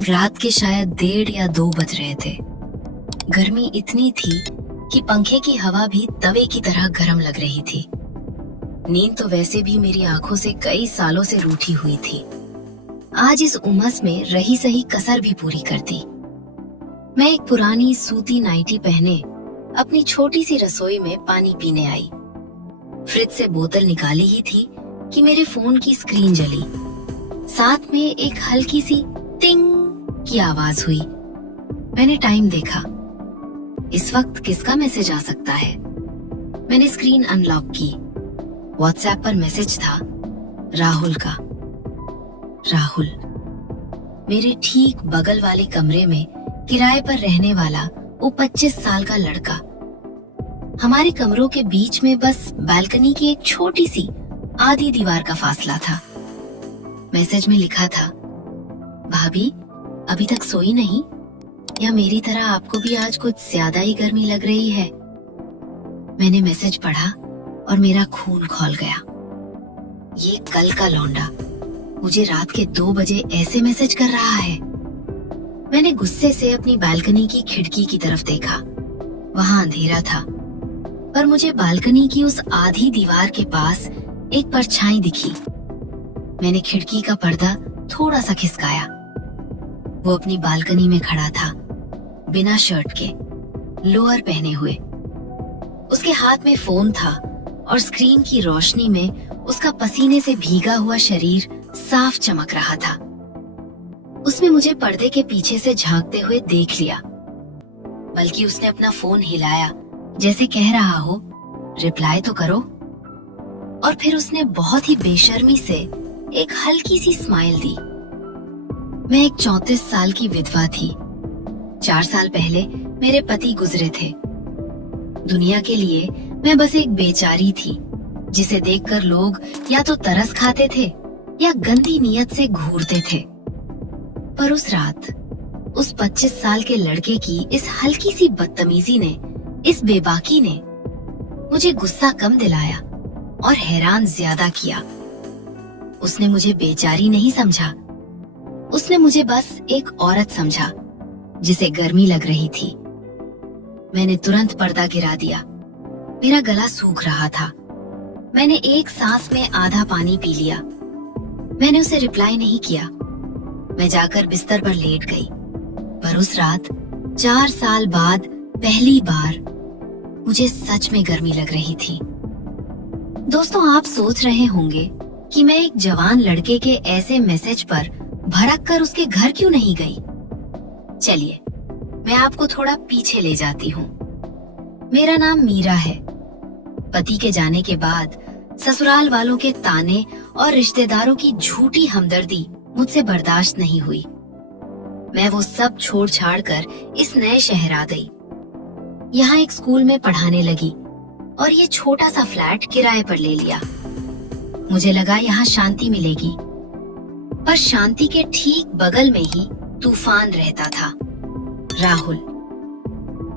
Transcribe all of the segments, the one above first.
रात के शायद 1:30 या 2 बज रहे थे। गर्मी इतनी थी कि पंखे की हवा भी तवे की तरह गर्म लग रही थी। नींद तो वैसे भी मेरी आंखों से कई सालों से रूठी हुई थी। आज इस उमस में रही सही कसर भी पूरी कर दी। मैं एक पुरानी सूती नाइटी पहने अपनी छोटी सी रसोई में पानी पीने आई। फ्रिज से बोतल निकाली ही थी कि मेरे फोन की स्क्रीन जली। साथ में एक हल्की सी टिंग की आवाज हुई। मैंने टाइम देखा। इस वक्त किसका मैसेज आ सकता है? मैंने स्क्रीन अनलॉक की। व्हाट्सएप पर मैसेज था राहुल का। राहुल, मेरे ठीक बगल वाले कमरे में किराए पर रहने वाला वो 25 साल का लड़का। हमारे कमरों के बीच में बस बालकनी की एक छोटी सी आधी दीवार का फासला था। मैसेज में लिखा था, भाभी अभी तक सोई नहीं? या मेरी तरह आपको भी आज कुछ ज्यादा ही गर्मी लग रही है? मैंने मैसेज पढ़ा और मेरा खून खौल गया। ये कल का लौंडा मुझे रात के 2 बजे ऐसे मैसेज कर रहा है। मैंने गुस्से से अपनी बालकनी की खिड़की की तरफ देखा। वहां अंधेरा था, पर मुझे बालकनी की उस आधी दीवार के पास एक परछाई दिखी। मैंने खिड़की का पर्दा थोड़ा सा खिसकाया। वो अपनी बालकनी में खड़ा था, बिना शर्ट के, लोअर पहने हुए। उसके हाथ में फोन था और स्क्रीन की रोशनी में उसका पसीने से भीगा हुआ शरीर साफ चमक रहा था। उसने मुझे पर्दे के पीछे से झांकते हुए देख लिया, बल्कि उसने अपना फोन हिलाया जैसे कह रहा हो, रिप्लाई तो करो। और फिर उसने बहुत ही बेशर्मी से एक हल्की सी स्माइल दी। मैं एक 34 साल की विधवा थी। 4 साल पहले मेरे पति गुजरे थे। दुनिया के लिए मैं बस एक बेचारी थी, जिसे देखकर लोग या तो तरस खाते थे या गंदी नीयत से घूरते थे। पर उस रात उस 25 साल के लड़के की इस हल्की सी बदतमीजी ने, इस बेबाकी ने मुझे गुस्सा कम दिलाया और हैरान ज्यादा किया। उसने मुझे बेचारी नहीं समझा। उसने मुझे बस एक औरत समझा जिसे गर्मी लग रही थी। मैंने तुरंत पर्दा गिरा दिया। मेरा गला सूख रहा था। मैंने एक सांस में आधा पानी पी लिया। मैंने उसे रिप्लाई नहीं किया। मैं जाकर बिस्तर पर लेट गई। पर उस रात 4 साल बाद पहली बार मुझे सच में गर्मी लग रही थी। दोस्तों, आप सोच रहे होंगे कि मैं एक जवान लड़के के ऐसे मैसेज पर भड़क कर उसके घर क्यों नहीं गई। चलिए, मैं आपको थोड़ा पीछे ले जाती हूँ। मेरा नाम मीरा है। पति के जाने के बाद ससुराल वालों के ताने और रिश्तेदारों की झूठी हमदर्दी मुझसे बर्दाश्त नहीं हुई। मैं वो सब छोड़ छाड़ कर इस नए शहर आ गई। यहाँ एक स्कूल में पढ़ाने लगी और ये छोटा सा फ्लैट किराए पर ले लिया। मुझे लगा यहाँ शांति मिलेगी, पर शांति के ठीक बगल में ही तूफान रहता था, राहुल।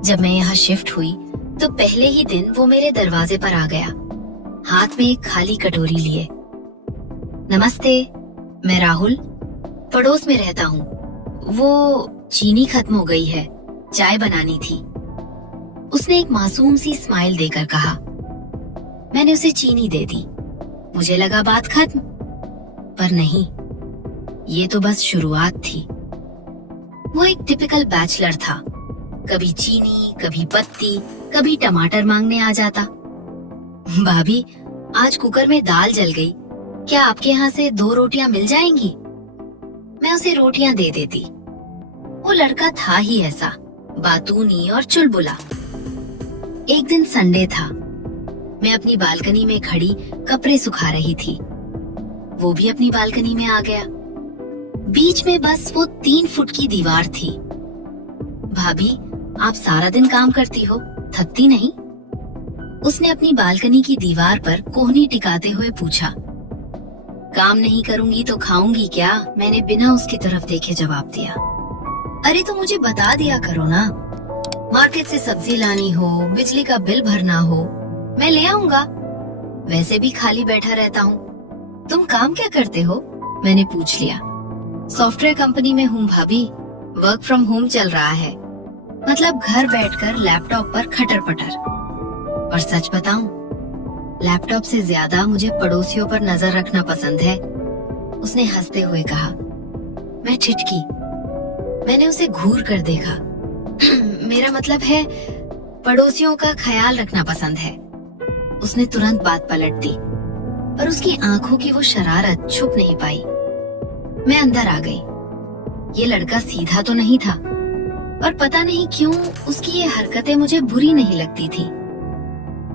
जब मैं यहाँ शिफ्ट हुई तो पहले ही दिन वो मेरे दरवाजे पर आ गया, हाथ में एक खाली कटोरी लिए। नमस्ते, मैं राहुल, पड़ोस में रहता हूँ। वो चीनी खत्म हो गई है, चाय बनानी थी। उसने एक मासूम सी स्माइल देकर कहा। मैंने उसे चीनी दे दी। मुझे लगा बात खत्म, पर नहीं, ये तो बस शुरुआत थी। वो एक टिपिकल बैचलर था। कभी चीनी, कभी पत्ती, कभी टमाटर मांगने आ जाता। भाभी, आज कुकर में दाल जल गई, क्या आपके यहाँ से 2 रोटियां मिल जाएंगी? मैं उसे रोटियां दे देती। वो लड़का था ही ऐसा, बातूनी और चुलबुला। एक दिन संडे था। मैं अपनी बालकनी में खड़ी कपड़े सुखा रही थी। वो भी अपनी बालकनी में आ गया। बीच में बस वो 3 फुट की दीवार थी। भाभी, आप सारा दिन काम करती हो, थकती नहीं? उसने अपनी बालकनी की दीवार पर कोहनी टिकाते हुए पूछा। काम नहीं करूंगी तो खाऊंगी क्या? मैंने बिना उसकी तरफ देखे जवाब दिया। अरे तो मुझे बता दिया करो ना। मार्केट से सब्जी लानी हो, बिजली का बिल भरना हो, मैं ले आऊंगा। वैसे भी खाली बैठा रहता हूँ। तुम काम क्या करते हो? मैंने पूछ लिया। सॉफ्टवेयर कंपनी में हूँ भाभी, वर्क फ्रॉम होम चल रहा है, मतलब घर बैठकर लैपटॉप पर खटर पटर। और सच बताऊं, लैपटॉप से ज्यादा मुझे पड़ोसियों पर नजर रखना पसंद है, उसने हंसते हुए कहा। मैं ठिठकी। मैंने उसे घूर कर देखा। मेरा मतलब है पड़ोसियों का ख्याल रखना पसंद है। उसने तुरंत बात पलट दी, पर उसकी आंखों की वो शरारत छुप नहीं पाई। मैं अंदर आ गई। ये लड़का सीधा तो नहीं था, पर पता नहीं क्यों उसकी ये हरकतें मुझे बुरी नहीं लगती थी।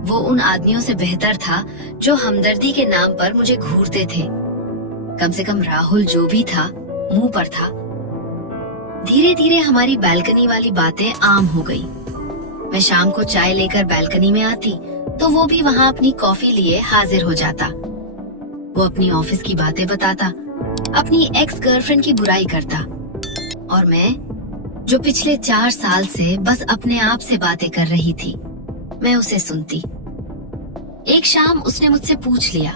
वो उन आदमियों से बेहतर था जो हमदर्दी के नाम पर मुझे घूरते थे। कम से कम राहुल जो भी था, मुंह पर था। धीरे धीरे हमारी बालकनी वाली बातें आम हो गई। मैं शाम को चाय लेकर बालकनी में आती तो वो भी वहाँ अपनी कॉफी लिए हाजिर हो जाता। वो अपनी ऑफिस की बातें बताता, अपनी एक्स गर्लफ्रेंड की बुराई करता, और मैं जो पिछले 4 साल से बस अपने आप से बातें कर रही थी, मैं उसे सुनती। एक शाम उसने मुझसे पूछ लिया,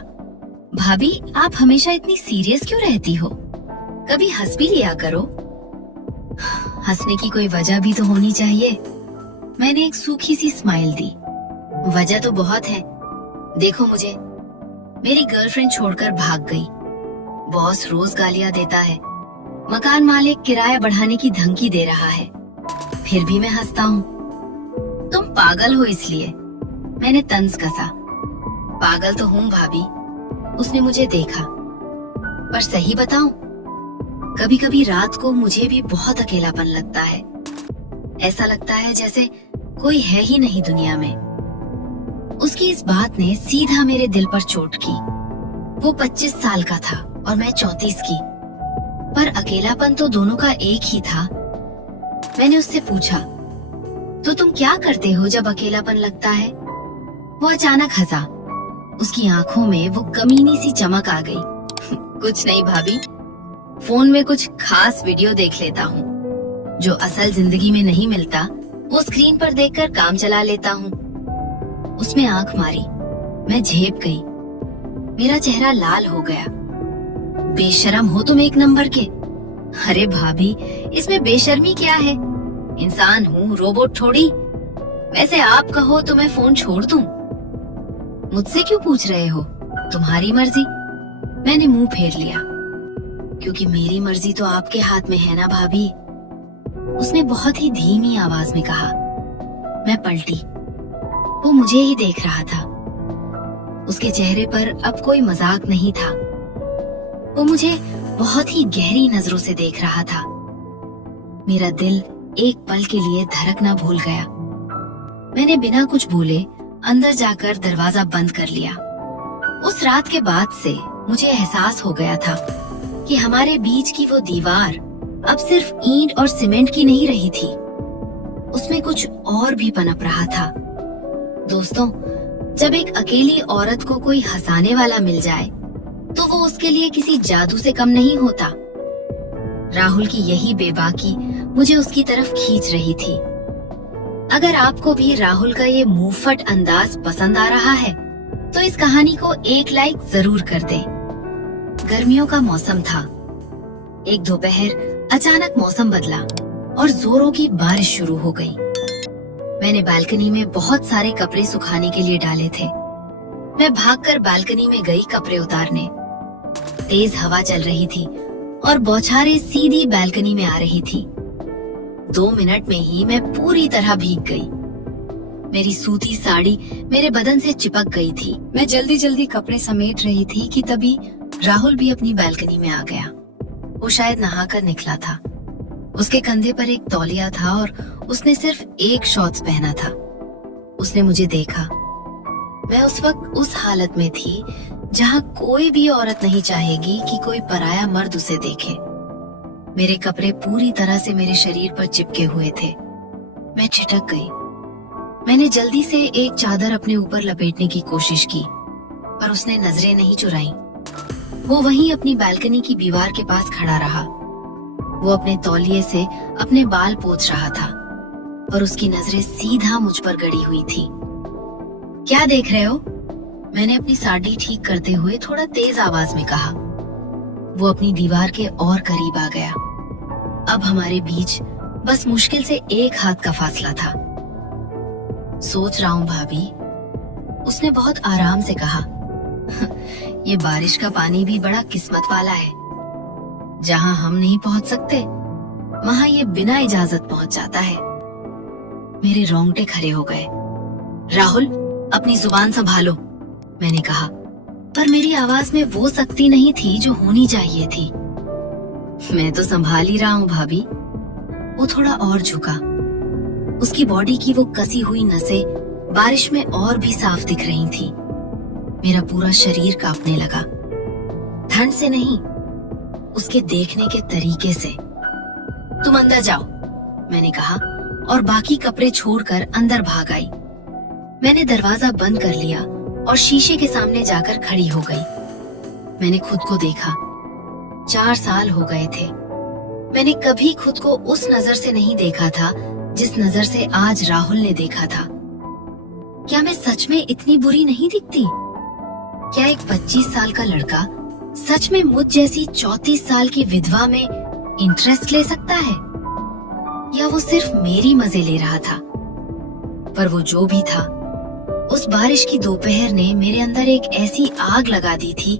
भाभी आप हमेशा इतनी सीरियस क्यों रहती हो? कभी हंस भी लिया करो। हंसने की कोई वजह भी तो होनी चाहिए। मैंने एक सूखी सी स्माइल दी। वजह तो बहुत है। देखो मुझे, मेरी गर्लफ्रेंड छोड़कर भाग गई। बॉस रोज गालियां देता है। मकान मालिक किराया बढ़ाने की धमकी दे रहा है। फिर भी मैं हंसता हूँ। तुम पागल हो इसलिए। मैंने तंज कसा। पागल तो हूँ भाभी। उसने मुझे देखा। पर सही बताऊं, कभी कभी रात को मुझे भी बहुत अकेलापन लगता है। ऐसा लगता है जैसे कोई है ही नहीं दुनिया में। उसकी इस बात ने सीधा मेरे दिल पर चोट की। वो 25 साल का था और मैं 34 की, पर अकेलापन तो दोनों का एक ही था। मैंने उससे पूछा, तो तुम क्या करते हो जब अकेलापन लगता है? वो अचानक हंसा। उसकी आंखों में वो कमीनी सी चमक आ गई। कुछ नहीं भाभी, फोन में कुछ खास वीडियो देख लेता हूँ। जो असल जिंदगी में नहीं मिलता, वो स्क्रीन पर देखकर काम चला लेता हूँ। उसमें आंख मारी। मैं झेप गई। मेरा चेहरा लाल हो गया। बेशर्म हो तुम एक नंबर के। अरे भाभी, इसमें बेशर्मी क्या है? इंसान हूँ, रोबोट थोड़ी। वैसे आप कहो तो मैं फोन छोड़ दूं? मुझसे क्यों पूछ रहे हो? तुम्हारी मर्जी। मैंने मुंह फेर लिया। क्योंकि मेरी मर्जी तो आपके हाथ में है ना भाभी। उसने बहुत ही धीमी आवाज में कहा। मैं पलटी। वो मुझे ही देख रहा था। उसके चेहरे पर अब कोई मजाक नहीं था। वो मुझे बहुत ही गहरी नजरों से देख रहा था। मेरा दिल एक पल के लिए धड़कना भूल गया। मैंने बिना कुछ बोले अंदर जाकर दरवाजा बंद कर लिया। उस रात के बाद से मुझे एहसास हो गया था कि हमारे बीच की वो दीवार अब सिर्फ ईंट और सीमेंट की नहीं रही थी। उसमें कुछ और भी पनप रहा था। दोस्तों, जब एक अकेली औरत को कोई हंसाने वाला मिल जाए तो वो उसके लिए किसी जादू से कम नहीं होता। राहुल की यही बेबाकी मुझे उसकी तरफ खींच रही थी। अगर आपको भी राहुल का ये मुंहफट अंदाज पसंद आ रहा है तो इस कहानी को एक लाइक जरूर कर दें। गर्मियों का मौसम था। एक दोपहर अचानक मौसम बदला और जोरों की बारिश शुरू हो गई। मैंने बालकनी में बहुत सारे कपड़े सुखाने के लिए डाले थे। मैं भागकर बालकनी में गई कपड़े उतारने। तेज हवा चल रही थी और बौछारें सीधी बालकनी में आ रही थी। 2 मिनट में ही मैं पूरी तरह भीग गई। मेरी सूती साड़ी मेरे बदन से चिपक गई थी। मैं जल्दी जल्दी कपड़े समेट रही थी कि तभी राहुल भी अपनी बालकनी में आ गया। वो शायद नहाकर निकला था। उसके कंधे पर एक तौलिया था और उसने सिर्फ एक शॉर्ट्स पहना था। उसने मुझे देखा। मैं उस वक्त उस हालत में थी जहाँ कोई भी औरत नहीं चाहेगी कि कोई पराया मर्द उसे देखे। मेरे कपड़े पूरी तरह से मेरे शरीर पर चिपके हुए थे। मैं छिटक गई। मैंने जल्दी से एक चादर अपने ऊपर लपेटने की कोशिश की, पर उसने नजरें नहीं चुराई। वो वहीं अपनी बालकनी की दीवार के पास खड़ा रहा। वो अपने तौलिए से अपने बाल पोंछ रहा था और उसकी नजरें सीधा मुझ पर गड़ी हुई थी। क्या देख रहे हो? मैंने अपनी साड़ी ठीक करते हुए थोड़ा तेज आवाज में कहा। वो अपनी दीवार के और करीब आ गया। अब हमारे बीच बस मुश्किल से 1 हाथ का फासला था। सोच रहा हूं भाभी, उसने बहुत आराम से कहा। ये बारिश का पानी भी बड़ा किस्मत वाला है। जहां हम नहीं पहुंच सकते, वहां ये बिना इजाजत पहुंच जाता है। मेरे रोंगटे खड़े हो गए। राहुल, अपनी जुबान संभालो, मैंने कहा, पर मेरी आवाज में वो सख्ती नहीं थी जो होनी चाहिए थी। मैं तो संभाल ही रहा हूँ भाभी। वो थोड़ा और झुका। उसकी बॉडी की वो कसी हुई नसें बारिश में और भी साफ दिख रही थी। मेरा पूरा शरीर कांपने लगा। ठंड से नहीं, उसके देखने के तरीके से। तुम अंदर जाओ, मैंने कहा और बाकी कपड़े छोड़कर अंदर भाग आई। मैंने दरवाजा बंद कर लिया और शीशे के सामने जाकर खड़ी हो गई। मैंने खुद को देखा। 4 साल हो गए थे। मैंने कभी खुद को उस नजर से नहीं देखा था जिस नजर से आज राहुल ने देखा था। क्या मैं सच में इतनी बुरी नहीं दिखती? क्या एक 25 साल का लड़का सच में मुझ जैसी 34 साल की विधवा में इंटरेस्ट ले सकता है? या वो सिर्फ मेरी मजे ले रहा था? पर वो जो भी था, उस बारिश की दोपहर ने मेरे अंदर एक ऐसी आग लगा दी थी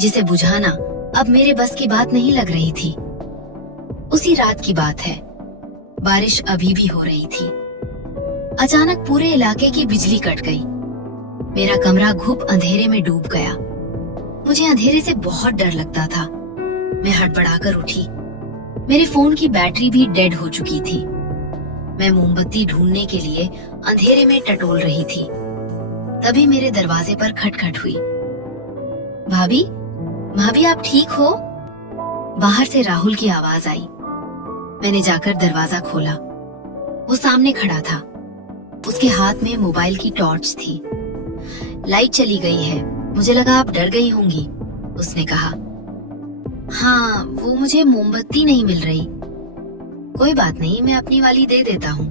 जिसे बुझाना अब मेरे बस की बात नहीं लग रही थी। उसी रात की बात है। बारिश अभी भी हो रही थी। अचानक पूरे इलाके की बिजली कट गई। मेरा कमरा घुप अंधेरे में डूब गया। मुझे अंधेरे से बहुत डर लगता था। मैं हड़बड़ाकर उठी। मेरे फोन की बैटरी भी डेड हो चुकी थी। मैं मोमबत्ती ढूंढने के लिए अंधेरे में टटोल रही थी। तभी मेरे दरवाजे पर खटखट हुई। भाभी, भाभी आप ठीक हो? बाहर से राहुल की आवाज आई। मैंने जाकर दरवाजा खोला। वो सामने खड़ा था। उसके हाथ में मोबाइल की टॉर्च थी। लाइट चली गई है, मुझे लगा आप डर गई होंगी, उसने कहा। हाँ, वो मुझे मोमबत्ती नहीं मिल रही। कोई बात नहीं, मैं अपनी वाली दे देता हूँ।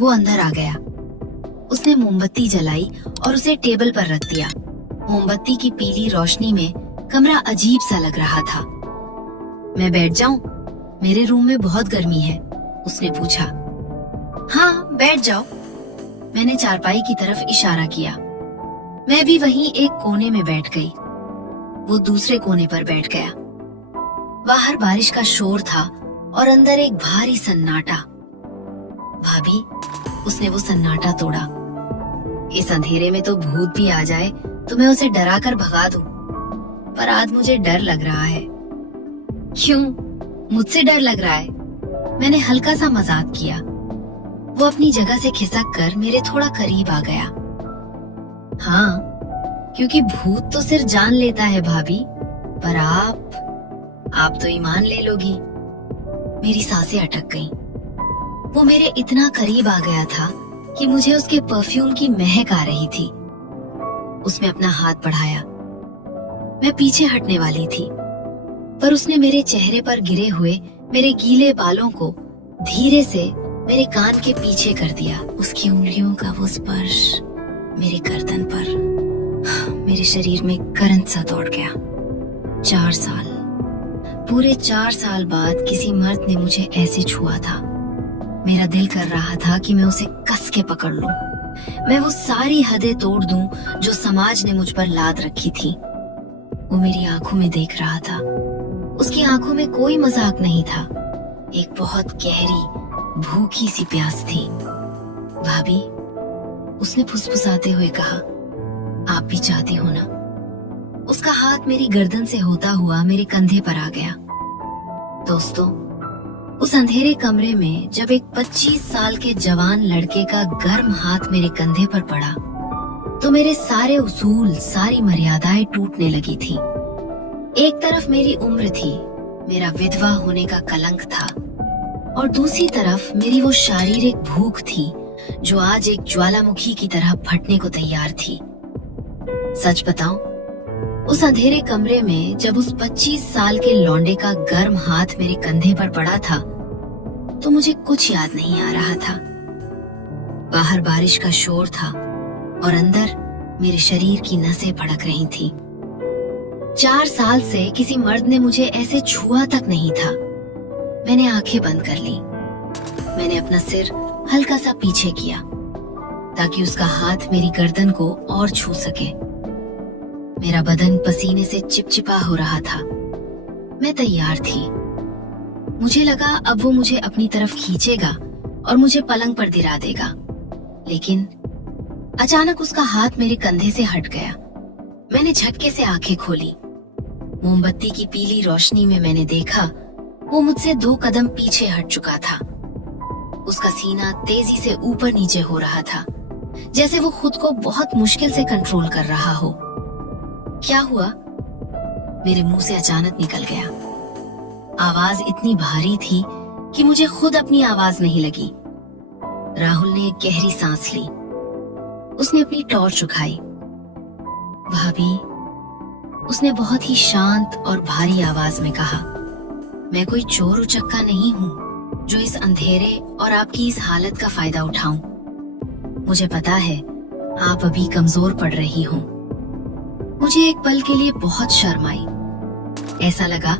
वो अंदर आ गया। उसने मोमबत्ती जलाई और उसे टेबल पर रख दिया। मोमबत्ती की पीली रोशनी में कमरा अजीब सा लग रहा था। मैं बैठ जाऊं? मेरे रूम में बहुत गर्मी है, उसने पूछा। हाँ, बैठ जाओ। मैंने चारपाई की तरफ इशारा किया। मैं भी वहीं एक कोने में बैठ गई। वो दूसरे कोने पर बैठ गया। बाहर बारिश का शोर था और अंदर एक भारी सन्नाटा। भाभी, उसने वो सन्नाटा तोड़ा। इस अंधेरे में तो भूत भी आ जाए तो मैं उसे डरा कर भगा दूं, पर आज मुझे डर लग रहा है। क्यों? मुझसे डर लग रहा है? मैंने हल्का सा मजाक किया। वो अपनी जगह से खिसक कर मेरे थोड़ा करीब आ गया। हाँ, क्योंकि भूत तो सिर्फ जान लेता है भाभी, पर आप तो ईमान ले लोगी। मेरी सांसें अटक गईं। वो मेरे इतना करीब आ गया था कि मुझे उसके परफ्यूम की महक आ रही थी। उसने अपना हाथ बढ़ाया। मैं पीछे हटने वाली थी, पर उसने मेरे चेहरे पर गिरे हुए मेरे गीले बालों को धीरे से मेरे कान के पीछे कर दिया। उसकी उंगलियों का वो स्पर्श मेरे गर्दन पर, मेरे शरीर में करंट सा दौड़ गया। 4 साल, पूरे 4 साल बाद किसी मर्द ने मुझे ऐसे छुआ था। मेरा दिल कर रहा था कि मैं उसे कस के पकड़ लूं। मैं वो सारी हदें तोड़ दूं जो समाज ने मुझ पर लाद रखी थी। वो मेरी आंखों में देख रहा था। उसकी आंखों में कोई मजाक नहीं था। एक बहुत गहरी भूखी सी प्यास थी। भाभी, उसने फुसफुसाते हुए कहा, आप भी चाहती हो ना? उसका हाथ मेरी गर्दन से होता हुआ मेरे कंधे पर आ गया। दोस्तों, उस अंधेरे कमरे में जब एक 25 साल के जवान लड़के का गर्म हाथ मेरे कंधे पर पड़ा, तो मेरे सारे उसूल, सारी मर्यादाएं टूटने लगी थी। एक तरफ मेरी उम्र थी, मेरा विधवा होने का कलंक था, और दूसरी तरफ मेरी वो शारीरिक भूख थी जो आज एक ज्वालामुखी की तरह फटने को तैयार थी। सच बताऊं, उस अंधेरे कमरे में जब उस 25 साल के लौंडे का गर्म हाथ मेरे कंधे पर पड़ा था, तो मुझे कुछ याद नहीं आ रहा था। बाहर बारिश का शोर था और अंदर मेरे शरीर की नसें भड़क रही थी। 4 साल से किसी मर्द ने मुझे ऐसे छुआ तक नहीं था। मैंने आंखें बंद कर ली। मैंने अपना सिर हल्का सा पीछे किया ताकि उसका हाथ मेरी गर्दन को और छू सके। मेरा बदन पसीने से चिपचिपा हो रहा था। मैं तैयार थी। मुझे लगा अब वो मुझे अपनी तरफ खींचेगा और मुझे पलंग पर गिरा देगा, लेकिन अचानक उसका हाथ मेरे कंधे से हट गया। मैंने झटके से आंखें खोली। मोमबत्ती की पीली रोशनी में मैंने देखा वो मुझसे 2 कदम पीछे हट चुका था। उसका सीना तेजी से ऊपर नीचे हो रहा था, जैसे वो खुद को बहुत मुश्किल से कंट्रोल कर रहा हो। क्या हुआ? मेरे मुंह से अचानक निकल गया। आवाज इतनी भारी थी कि मुझे खुद अपनी आवाज नहीं लगी। राहुल ने एक गहरी सांस ली। उसने अपनी टॉर्च उठाई। भाभी, उसने बहुत ही शांत और भारी आवाज में कहा, मैं कोई चोर उचक्का नहीं हूँ जो इस अंधेरे और आपकी इस हालत का फायदा उठाऊं। मुझे पता है आप अभी कमजोर पड़ रही हो। मुझे एक पल के लिए बहुत शर्म आई। ऐसा लगा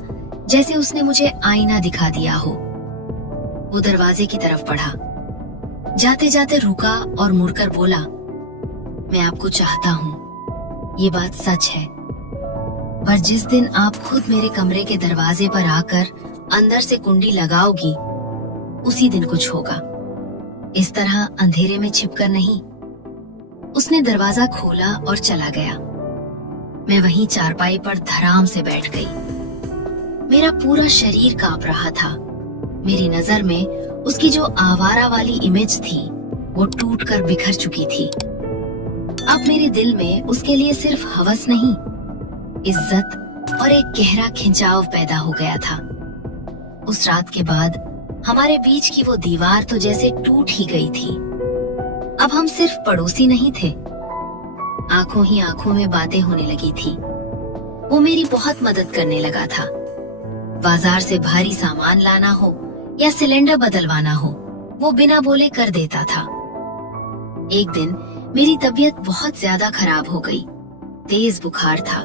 जैसे उसने मुझे आईना दिखा दिया हो। वो दरवाजे की तरफ बढ़ा। जाते जाते रुका और मुड़कर बोला, मैं आपको चाहता हूँ, ये बात सच है, पर जिस दिन आप खुद मेरे कमरे के दरवाजे पर आकर अंदर से कुंडी लगाओगी, उसी दिन कुछ होगा। इस तरह अंधेरे में छिपकर नहीं। उसने दरवाजा खोला और चला गया। मैं वहीं चारपाई पर धड़ाम से बैठ गई। मेरा पूरा शरीर कांप रहा था। मेरी नजर में उसकी जो आवारा वाली इमेज थी वो टूटकर बिखर चुकी थी। अब मेरे दिल में उसके लिए सिर्फ हवस नहीं, इज्जत और एक गहरा खिंचाव पैदा हो गया था। उस रात के बाद हमारे बीच की वो दीवार तो जैसे टूट ही गई थी। अब हम सिर्फ पड़ोसी नहीं थे, आंखों ही आंखों में बातें होने लगी थी। वो मेरी बहुत मदद करने लगा था। बाजार से भारी सामान लाना हो या सिलेंडर बदलवाना हो, वो बिना बोले कर देता था। एक दिन मेरी तबीयत बहुत ज्यादा खराब हो गई। तेज बुखार था।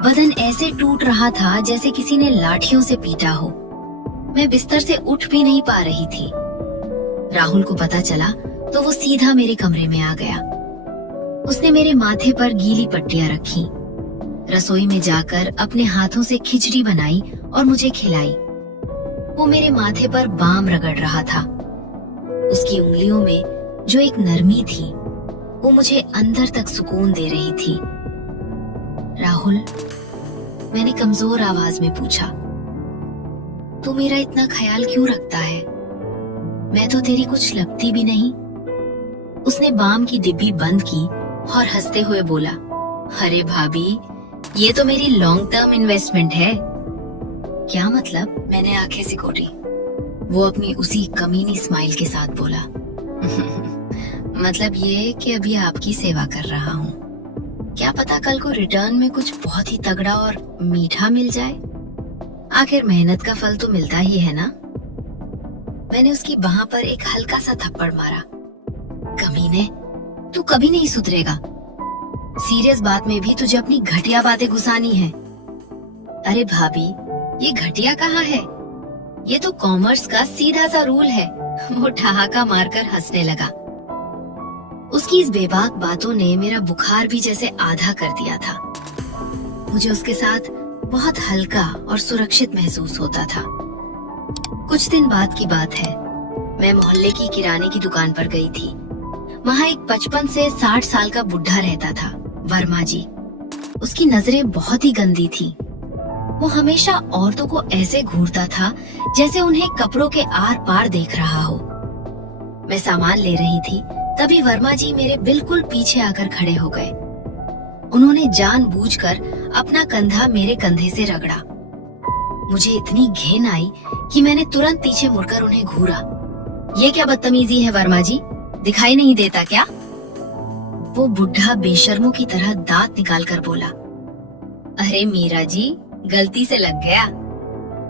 बदन ऐसे टूट रहा था जैसे किसी ने लाठियों से पीटा हो। मैं बिस्तर से उठ भी नहीं पा रही थी। राहुल को पता चला तो वो सीधा मेरे कमरे में आ गया। उसने मेरे माथे पर गीली पट्टियां रखी। रसोई में जाकर अपने हाथों से खिचड़ी बनाई और मुझे खिलाई। वो मेरे माथे पर बाम रगड़ रहा था। उसकी उंगलियों में जो एक नरमी थी वो मुझे अंदर तक सुकून दे रही थी। राहुल, मैंने कमजोर आवाज में पूछा, तू मेरा इतना ख्याल क्यों रखता है? मैं तो तेरी कुछ लगती भी नहीं। उसने बाम की डिब्बी बंद की और हंसते हुए बोला, अरे भाभी, ये तो मेरी लॉन्ग टर्म इन्वेस्टमेंट है। क्या मतलब? मैंने आंखें सिकोड़ी। वो अपनी उसी कमीनी स्माइल के साथ बोला, मतलब ये कि अभी आपकी सेवा कर रहा हूँ। क्या पता कल को रिटर्न में कुछ बहुत ही तगड़ा और मीठा मिल जाए। आखिर मेहनत का फल तो मिलता ही है ना। मैंने उसकी बाह पर एक हल्का सा थप्पड़ मारा। कमीने, तू कभी नहीं सुधरेगा। सीरियस बात में भी तुझे अपनी घटिया बातें घुसानी है। अरे भाभी, ये घटिया कहाँ है? ये तो कॉमर्स का सीधा सा रूल है। वो ठहाका मारकर हंसने लगा। उसकी इस बेबाक बातों ने मेरा बुखार भी जैसे आधा कर दिया था। मुझे उसके साथ बहुत हल्का और सुरक्षित महसूस होता था। कुछ दिन बाद की बात है। मैं मोहल्ले की किराने की दुकान पर गई थी। वहाँ एक 55 से 60 साल का बुढ़ा रहता था, वर्मा जी। उसकी नजरें बहुत ही गंदी थी। वो हमेशा औरतों को ऐसे घूरता था जैसे उन्हें कपड़ों के आर पार देख रहा हो। मैं सामान ले रही थी, तभी वर्मा जी मेरे बिल्कुल पीछे आकर खड़े हो गए। उन्होंने जानबूझकर अपना कंधा मेरे कंधे से रगड़ा। मुझे इतनी घिन आई कि मैंने तुरंत पीछे मुड़कर उन्हें घूरा। ये क्या बदतमीजी है वर्मा जी, दिखाई नहीं देता क्या? वो बुढ़ा बेशर्मों की तरह दांत निकाल कर बोला, अरे मीरा जी, गलती से लग गया।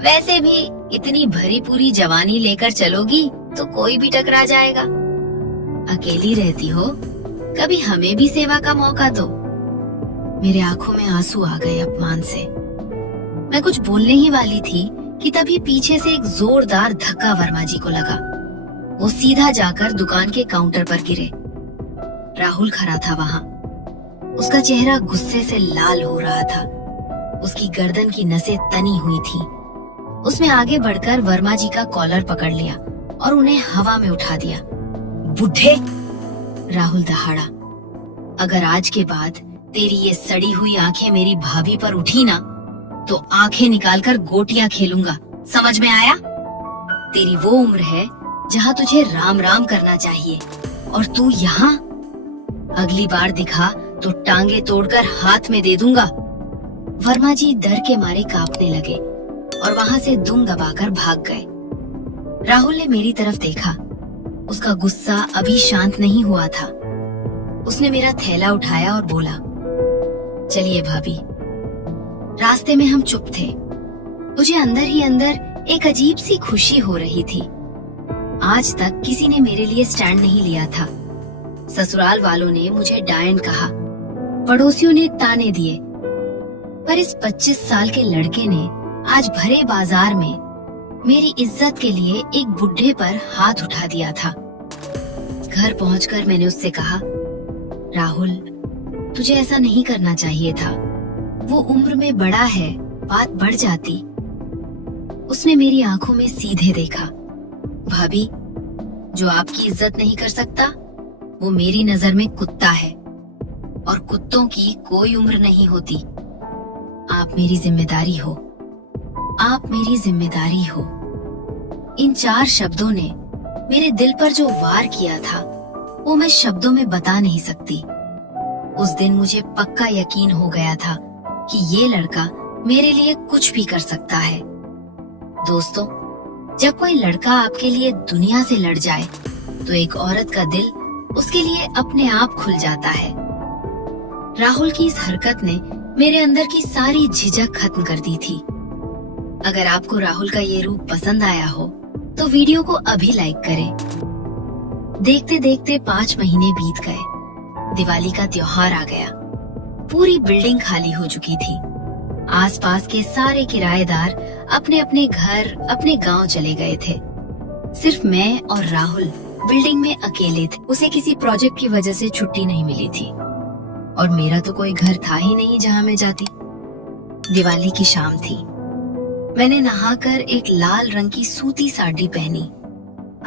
वैसे भी इतनी भरी पूरी जवानी लेकर चलोगी तो कोई भी टकरा जाएगा। अकेली रहती हो, कभी हमें भी सेवा का मौका दो। मेरे आंखों में आंसू आ गए अपमान से। मैं कुछ बोलने ही वाली थी कि तभी पीछे से एक जोरदार धक्का वर्मा जी को लगा। वो सीधा जाकर दुकान के काउंटर पर गिरे। राहुल खड़ा था वहां। उसका चेहरा गुस्से से लाल हो रहा था। उसकी गर्दन की नसें तनी हुई थी। उसने आगे बढ़कर वर्मा जी का कॉलर पकड़ लिया और उन्हें हवा में उठा दिया। बुढ़े! राहुल दहाड़ा। अगर आज के बाद तेरी ये सड़ी हुई आंखें मेरी भाभी पर उठी ना, तो आंखें निकालकर गोटियां खेलूंगा, समझ में आया? तेरी वो उम्र है जहां तुझे राम राम करना चाहिए, और तू यहाँ? अगली बार दिखा तो टांगे तोड़कर हाथ में दे दूंगा। वर्मा जी डर के मारे कांपने लगे और वहां से दुम दबाकर भाग गए। राहुल ने मेरी तरफ देखा। उसका गुस्सा अभी शांत नहीं हुआ था। उसने मेरा थैला उठाया और बोला, चलिए भाभी। रास्ते में हम चुप थे। मुझे अंदर ही अंदर एक अजीब सी खुशी हो रही थी। आज तक किसी ने मेरे लिए स्टैंड नहीं लिया था। ससुराल वालों ने मुझे डायन कहा, पड़ोसियों ने ताने दिए, पर इस 25 साल के लड़के ने आज भरे बाजार में मेरी इज्जत के लिए एक बुढ़े पर हाथ उठा दिया था। घर पहुंचकर मैंने उससे कहा, राहुल, तुझे ऐसा नहीं करना चाहिए था। वो उम्र में बड़ा है, बात बढ़ जाती। उसने मेरी आंखों में सीधे देखा। भाभी, जो आपकी इज्जत नहीं कर सकता, वो मेरी नजर में कुत्ता है, और कुत्तों की कोई उम्र नहीं होती। आप मेरी जिम्मेदारी हो। आप मेरी जिम्मेदारी हो। इन 4 शब्दों ने मेरे दिल पर जो वार किया था, वो मैं शब्दों में बता नहीं सकती। उस दिन मुझे पक्का यकीन हो गया था कि ये लड़का मेरे लिए कुछ भी कर सकता है। दोस्तों, जब कोई लड़का आपके लिए दुनिया से लड़ जाए, तो एक औरत का दिल उसके लिए अपने आप खुल जाता है। राहुल की इस हरकत ने मेरे अंदर की सारी झिझक खत्म कर दी थी। अगर आपको राहुल का ये रूप पसंद आया हो, तो वीडियो को अभी लाइक करें। देखते देखते 5 महीने बीत गए। दिवाली का त्योहार आ गया। पूरी बिल्डिंग खाली हो चुकी थी। आसपास के सारे किराएदार अपने अपने घर, अपने गांव चले गए थे। सिर्फ मैं और राहुल बिल्डिंग में अकेले थे। उसे किसी प्रोजेक्ट की वजह से छुट्टी नहीं मिली थी, और मेरा तो कोई घर था ही नहीं जहां मैं जाती। दिवाली की शाम थी। मैंने नहाकर एक लाल रंग की सूती साड़ी पहनी।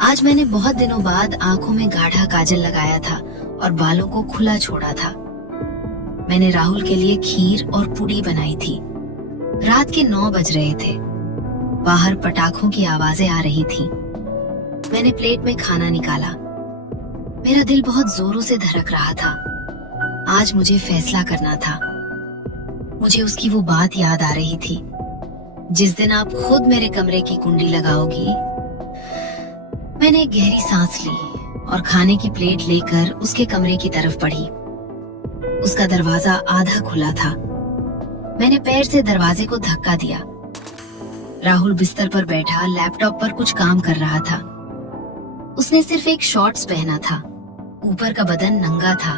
आज मैंने बहुत दिनों बाद आंखों में गाढ़ा काजल लगाया था और बालों को खुला छोड़ा था। मैंने राहुल के लिए खीर और पूड़ी बनाई थी। रात के 9 बज रहे थे। बाहर पटाखों की आवाजें आ रही थी। मैंने प्लेट में खाना निकाला। मेरा दिल बहुत जोरों से धड़क रहा था। आज मुझे फैसला करना था। मुझे उसकी वो बात याद आ रही थी, जिस दिन आप खुद मेरे कमरे की कुंडी लगाओगी। मैंने एक गहरी सांस ली और खाने की प्लेट लेकर उसके कमरे की तरफ बढ़ी। उसका दरवाजा आधा खुला था। मैंने पैर से दरवाजे को धक्का दिया। राहुल बिस्तर पर बैठा लैपटॉप पर कुछ काम कर रहा था। उसने सिर्फ एक शॉर्ट्स पहना था। ऊपर का बदन नंगा था।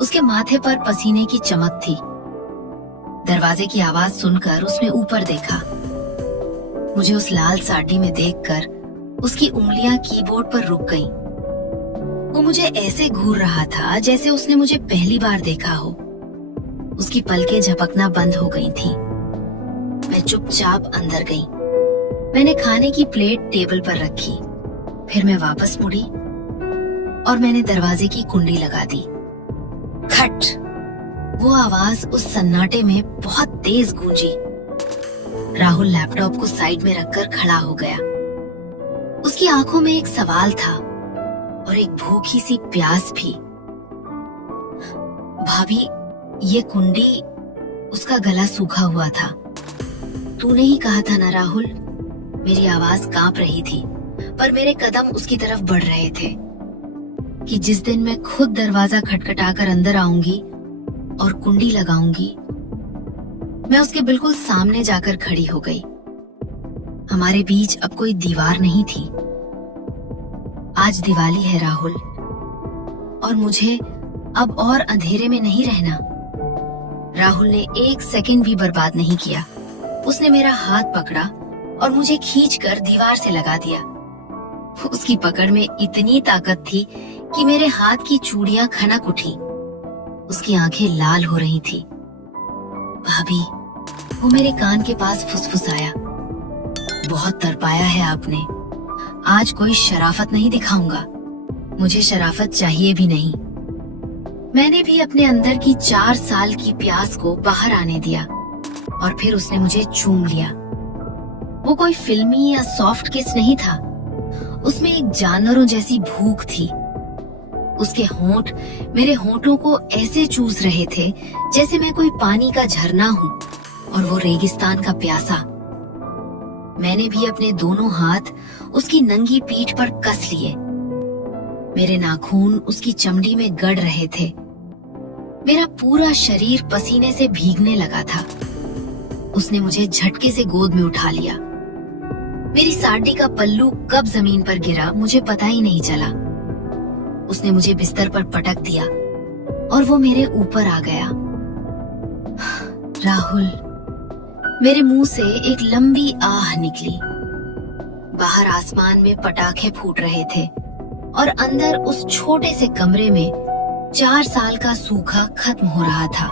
उसके माथे पर पसीने की चमक थी। दरवाजे की आवाज सुनकर उसने ऊपर देखा। मुझे उस लाल साड़ी में देखकर उसकी उंगलियां कीबोर्ड पर रुक गईं। वो मुझे ऐसे घूर रहा था जैसे उसने मुझे पहली बार देखा हो। उसकी पलकें झपकना बंद हो गई थी। मैं चुपचाप अंदर गई। मैंने खाने की प्लेट टेबल पर रखी। फिर मैं वापस मुड़ी और मैंने दरवाजे की कुंडी लगा दी। खट! वो आवाज उस सन्नाटे में बहुत तेज गूंजी। राहुल लैपटॉप को साइड में रखकर खड़ा हो गया। उसकी आंखों में एक सवाल था और एक भूखी सी प्यास भी। भाभी, ये कुंडी, उसका गला सूखा हुआ था। तूने ही कहा था ना राहुल? मेरी आवाज कांप रही थी, पर मेरे कदम उसकी तरफ बढ़ रहे थे कि जिस दिन मैं खुद दरवाजा खटखटाकर अंदर आऊंगी और कुंडी लगाऊंगी। मैं उसके बिल्कुल सामने जाकर खड़ी हो गई। हमारे बीच अब कोई दीवार नहीं थी। आज दिवाली है राहुल, और मुझे अब और अंधेरे में नहीं रहना। राहुल ने एक सेकंड भी बर्बाद नहीं किया। उसने मेरा हाथ पकड़ा और मुझे खींचकर दीवार से लगा दिया। उसकी पकड़ में इतनी ताकत थी कि मेरे हाथ की चूड़ियां खनक उठी। उसकी आंखें लाल हो रही थी। भाभी, वो मेरे कान के पास फुसफुसाया, बहुत तड़पाया है आपने। आज कोई शराफत नहीं दिखाऊंगा। मुझे शराफत चाहिए भी नहीं। मैंने भी अपने अंदर की 4 साल की प्यास को बाहर आने दिया और फिर उसने मुझे चूम लिया। वो कोई फिल्मी या सॉफ्ट किस नहीं था। उसमें एक जानवरों जैसी भूख थी। उसके होंठ मेरे होंठों को ऐसे चूस रहे थे जैसे मैं कोई पानी का झरना हूँ और वो रेगिस्तान का प्यासा। मैंने भी अपने दोनों हाथ उसकी नंगी पीठ पर कस लिए। मेरे नाखून उसकी चमड़ी में गड़ रहे थे। मेरा पूरा शरीर पसीने से भीगने लगा था। उसने मुझे झटके से गोद में उठा लिया। मेरी साड़ी का पल्लू कब जमीन पर गिरा मुझे पता ही नहीं चला। उसने मुझे बिस्तर पर पटक दिया और वो मेरे ऊपर आ गया। राहुल, मेरे मुंह से एक लंबी आह निकली। बाहर आसमान में पटाखे फूट रहे थे और अंदर उस छोटे से कमरे में 4 साल का सूखा खत्म हो रहा था।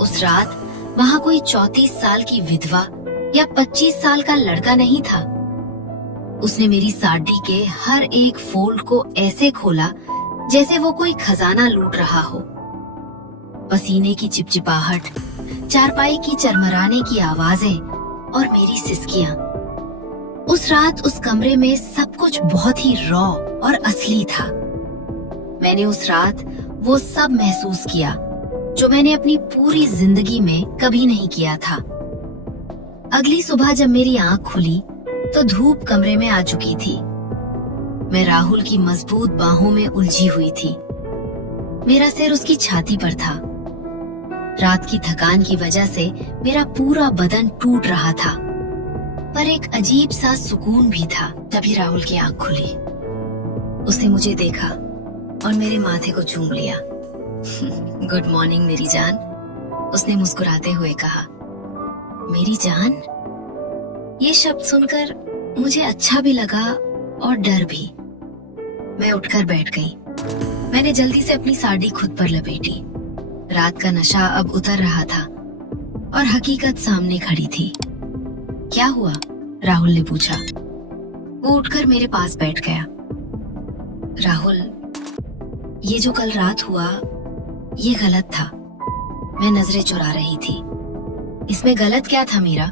उस रात वहां कोई 34 साल की विधवा या 25 साल का लड़का नहीं था। उसने मेरी साड़ी के हर एक फोल्ड को ऐसे खोला जैसे वो कोई खजाना लूट रहा हो। पसीने की चिपचिपाहट, चारपाई की चरमराने की आवाजें और मेरी सिसकियां। उस रात उस कमरे में सब कुछ बहुत ही रॉ और असली था। मैंने उस रात वो सब महसूस किया जो मैंने अपनी पूरी जिंदगी में कभी नहीं किया था। अगली सुबह जब मेरी आंख खुली तो धूप कमरे में आ चुकी थी। मैं राहुल की मजबूत बाहों में उलझी हुई थी। मेरा सिर उसकी छाती पर था। रात की थकान की वजह से मेरा पूरा बदन टूट रहा था, पर एक अजीब सा सुकून भी था। तभी राहुल की आंख खुली। उसने मुझे देखा और मेरे माथे को चूम लिया। गुड मॉर्निंग मेरी जान, उसने मुस्कुराते हुए कहा। मेरी जान? ये शब्द सुनकर मुझे अच्छा भी लगा और डर भी। मैं उठकर बैठ गई। मैंने जल्दी से अपनी साड़ी खुद पर लपेटी। रात का नशा अब उतर रहा था और हकीकत सामने खड़ी थी। क्या हुआ? राहुल ने पूछा। वो उठकर मेरे पास बैठ गया। राहुल, ये जो कल रात हुआ ये गलत था। मैं नजरें चुरा रही थी। इसमें गलत क्या था मेरा?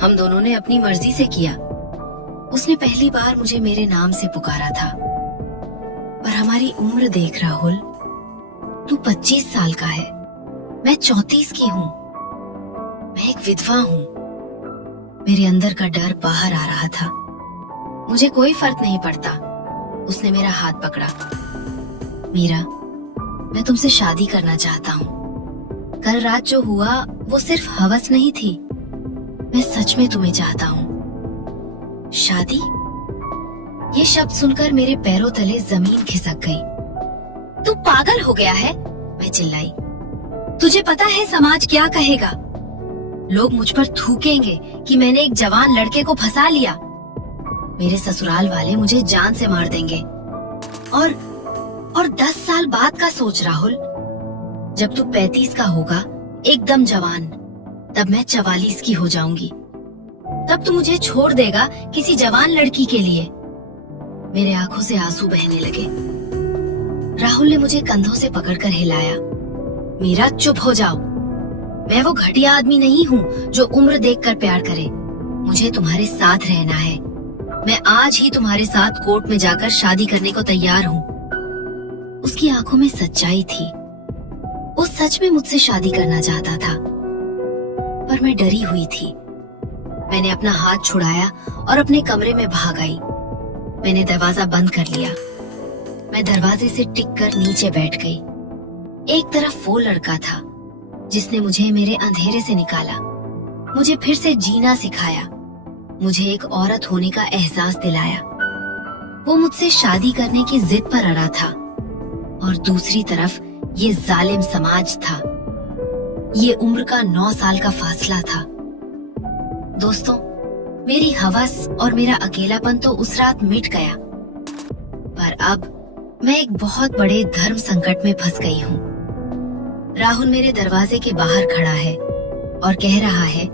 हम दोनों ने अपनी मर्जी से किया। उसने पहली बार मुझे मेरे नाम से पुकारा था। पर हमारी उम्र देख राहुल, तू 25 साल का है, मैं 34 की हूँ। मैं एक विधवा हूँ। मेरे अंदर का डर बाहर आ रहा था। मुझे कोई फर्क नहीं पड़ता। उसने मेरा हाथ पकड़ा। मीरा, मैं तुमसे शादी करना चाहता हूँ। कल रात जो हुआ वो सिर्फ हवस नहीं थी। मैं सच में तुम्हें चाहता हूँ। शादी? ये शब्द सुनकर मेरे पैरों तले जमीन खिसक गई। तू पागल हो गया है? मैं चिल्लाई। तुझे पता है समाज क्या कहेगा? लोग मुझ पर थूकेंगे कि मैंने एक जवान लड़के को फंसा लिया। मेरे ससुराल वाले मुझे जान से मार देंगे। और 10 साल बाद का सोच राहुल, जब तू 35 का होगा, एकदम जवान, तब मैं 44 की हो जाऊंगी। तब तू मुझे छोड़ देगा किसी जवान लड़की के लिए। मेरे आंखों से आंसू बहने लगे। राहुल ने मुझे कंधों से पकड़कर हिलाया। मीरा, चुप हो जाओ। मैं वो घटिया आदमी नहीं हूँ जो उम्र देखकर प्यार करे। मुझे तुम्हारे साथ रहना है। मैं आज ही तुम्हारे साथ कोर्ट में जाकर शादी करने को तैयार हूँ। उसकी आंखों में सच्चाई थी। वो सच में मुझसे शादी करना चाहता था, पर मैं डरी हुई थी। मैंने अपना हाथ छुड़ाया और अपने कमरे में भाग आई। मैंने दरवाजा बंद कर लिया। मैं दरवाजे से टिककर नीचे बैठ गई। एक तरफ वो लड़का था जिसने मुझे मेरे अंधेरे से निकाला, मुझे फिर से जीना सिखाया, मुझे एक औरत होने का एहसास दिलाया। वो मुझसे शादी करने की जिद पर अड़ा था, और दूसरी तरफ ये जालिम समाज था ये उम्र का 9 साल का फासला था। दोस्तों, मेरी हवस और मेरा अकेलापन तो उस रात मिट गया, पर अब मैं एक बहुत बड़े धर्म संकट में फंस गई हूँ। राहुल मेरे दरवाजे के बाहर खड़ा है और कह रहा है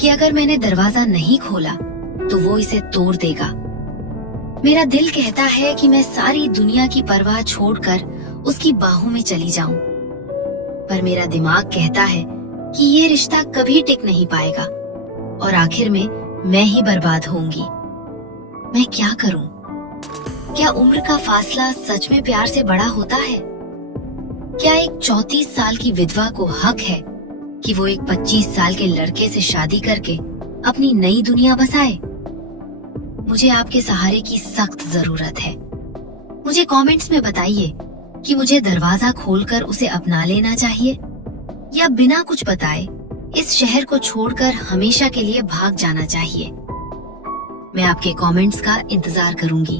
कि अगर मैंने दरवाजा नहीं खोला तो वो इसे तोड़ देगा। मेरा दिल कहता है कि मैं सारी दुनिया की परवाह छोड़कर उसकी बाहों में चली जाऊं, पर मेरा दिमाग कहता है कि ये रिश्ता कभी टिक नहीं पाएगा और आखिर में मैं ही बर्बाद होंगी। मैं क्या करूं? क्या उम्र का फासला सच में प्यार से बड़ा होता है? क्या एक 34 साल की विधवा को हक है कि वो एक 25 साल के लड़के से शादी करके अपनी नई दुनिया बसाए? मुझे आपके सहारे की सख्त जरूरत है। मुझे कमेंट्स में बताइए कि मुझे दरवाजा खोलकर उसे अपना लेना चाहिए या बिना कुछ बताए इस शहर को छोड़कर हमेशा के लिए भाग जाना चाहिए। मैं आपके कमेंट्स का इंतजार करूंगी।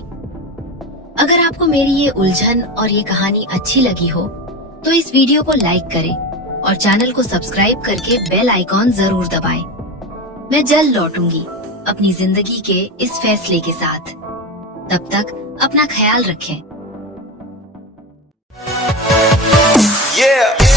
अगर आपको मेरी ये उलझन और ये कहानी अच्छी लगी हो तो इस वीडियो को लाइक करें और चैनल को सब्सक्राइब करके बेल आइकॉन जरूर दबाएं। मैं जल्द लौटूंगी अपनी जिंदगी के इस फैसले के साथ। तब तक अपना ख्याल रखें। Yeah.